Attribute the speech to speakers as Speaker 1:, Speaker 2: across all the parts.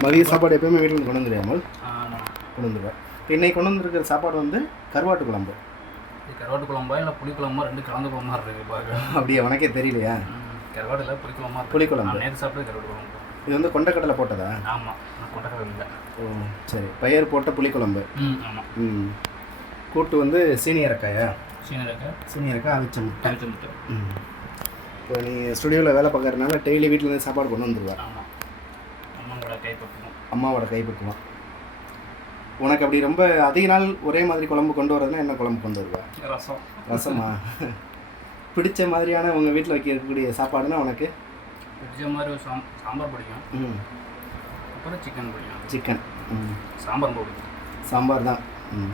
Speaker 1: மதிய சாப்பாடு எப்பயுமே வீட்டில் கொண்டு வந்துடுவாமல்
Speaker 2: ஆமாம்
Speaker 1: கொண்டு வந்துடுவேன். இன்னைக்கு கொண்டு வந்துருக்கிற சாப்பாடு வந்து கருவாட்டு குழம்பு.
Speaker 2: கருவாட்டு குழம்பா இல்லை புளி குழம்பா? ரெண்டு கலந்து குழம்பா இருக்கு பாருங்க.
Speaker 1: அப்படியே? உனக்கே தெரியலையா?
Speaker 2: கருவாடு இல்லை புளி குழம்பா.
Speaker 1: புளிக்குழம்பு.
Speaker 2: நான் நேற்று சாப்பிட்டு கருவாட்டு குழம்பு.
Speaker 1: இது வந்து கொண்டக்கடலை போட்டதா?
Speaker 2: ஆமாம் கொண்டக்கடலை இல்லை.
Speaker 1: ஓ சரி. பயிர் போட்ட புளிக்குழம்பு
Speaker 2: ம் ஆமாம்
Speaker 1: ம். கூட்டு வந்து சீனி இறக்காயா
Speaker 2: சீனி இருக்கு
Speaker 1: சீனி இறக்கா அவிச்ச முட்டை
Speaker 2: கழுத்து முட்டை
Speaker 1: ம். இப்போ நீ ஸ்டுடியோவில் வேலை பார்க்கறதுனால டெய்லி வீட்டிலேருந்து சாப்பாடு கொண்டு வந்துடுவா
Speaker 2: ஆமாம் அம்மாவோட கைப்பற்றுவோம்.
Speaker 1: அம்மாவோட கைப்பக்குவம் உனக்கு அப்படி ரொம்ப அதிக நாள் ஒரே மாதிரி குழம்பு கொண்டு வரதுன்னா என்ன குழம்பு கொண்டு வருவா?
Speaker 2: ரசம்.
Speaker 1: ரசமா? பிடிச்ச மாதிரியான உங்கள் வீட்டில் வைக்கக்கூடிய சாப்பாடுனா உனக்கு?
Speaker 2: பிடிச்ச மாதிரி ஒரு சாம் சாம்பார் பிடிக்கும்
Speaker 1: ம்.
Speaker 2: அப்புறம் சிக்கன் பிடிக்கும்
Speaker 1: சிக்கன். ம்.
Speaker 2: சாம்பார் பிடிக்கும்
Speaker 1: சாம்பார் தான். ம்.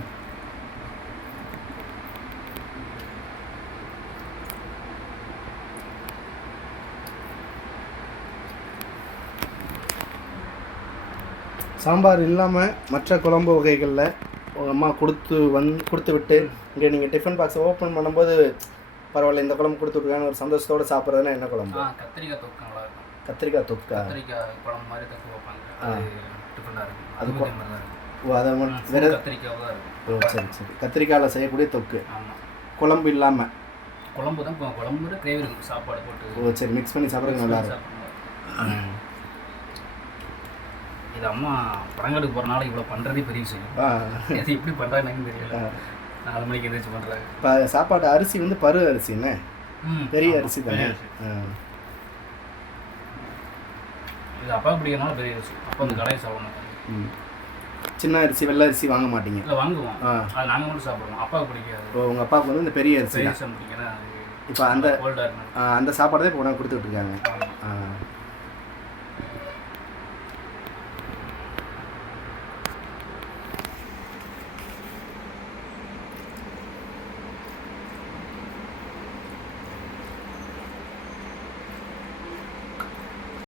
Speaker 1: சாம்பார் இல்லாமல் மற்ற குழம்பு வகைகளில் உங்கள் அம்மா கொடுத்து வந் கொடுத்து விட்டு இங்கே நீங்கள் டிஃபன் பாக்ஸ் ஓப்பன் பண்ணும்போது பரவாயில்ல இந்த குழம்பு கொடுத்து விட்ருக்கான்னு ஒரு சந்தோஷத்தோடு சாப்பிட்றதுனா என்ன குழம்பு?
Speaker 2: கத்திரிக்காய் தொக்கு நல்லா இருக்கும்.
Speaker 1: கத்திரிக்காய் தொக்கா?
Speaker 2: கத்திரிக்காய் குழம்பு மாதிரி தொக்கு வைப்பாங்க. அது
Speaker 1: ஓ அதை வேறு
Speaker 2: கத்திரிக்காய்
Speaker 1: ஓ சரி சரி. கத்திரிக்காயில் செய்யக்கூடிய தொக்கு. குழம்பு இல்லாமல்
Speaker 2: குழம்பு தான் குழம்பு கிரேவி இருக்கும். சாப்பாடு போட்டு
Speaker 1: ஓ சரி மிக்ஸ் பண்ணி சாப்பிட்றது நல்லா இருக்கும்.
Speaker 2: இது அம்மா படங்களுக்கு போகிறனால இவ்வளோ பண்ணுறதே பெரிய விஷயம். இது எப்படி பண்ணுறாங்கன்னு தெரியல. நாலு மணிக்கு எந்திரிச்சு பண்ணுறாங்க
Speaker 1: இப்போ சாப்பாடு அரிசி வந்து பரு அரிசி என்ன? பெரிய அரிசி தானே.
Speaker 2: இது அப்பா பிடிக்கிறனால பெரிய விஷயம் அப்பா வந்து கடையை சாப்பிட மாட்டாங்க
Speaker 1: ம். சின்ன அரிசி வெள்ளை அரிசி வாங்க மாட்டீங்க?
Speaker 2: இல்லை வாங்குவோம். அது நாங்கள் மட்டும் சாப்பிடுவோம் அப்பாவுக்கு பிடிக்காது.
Speaker 1: இப்போ உங்கள் அப்பாவுக்கு வந்து இந்த பெரிய அரிசி இப்போ அந்த அந்த சாப்பாடு தான் இப்போ உனக்கு
Speaker 2: ஆமாம்
Speaker 1: ஆ.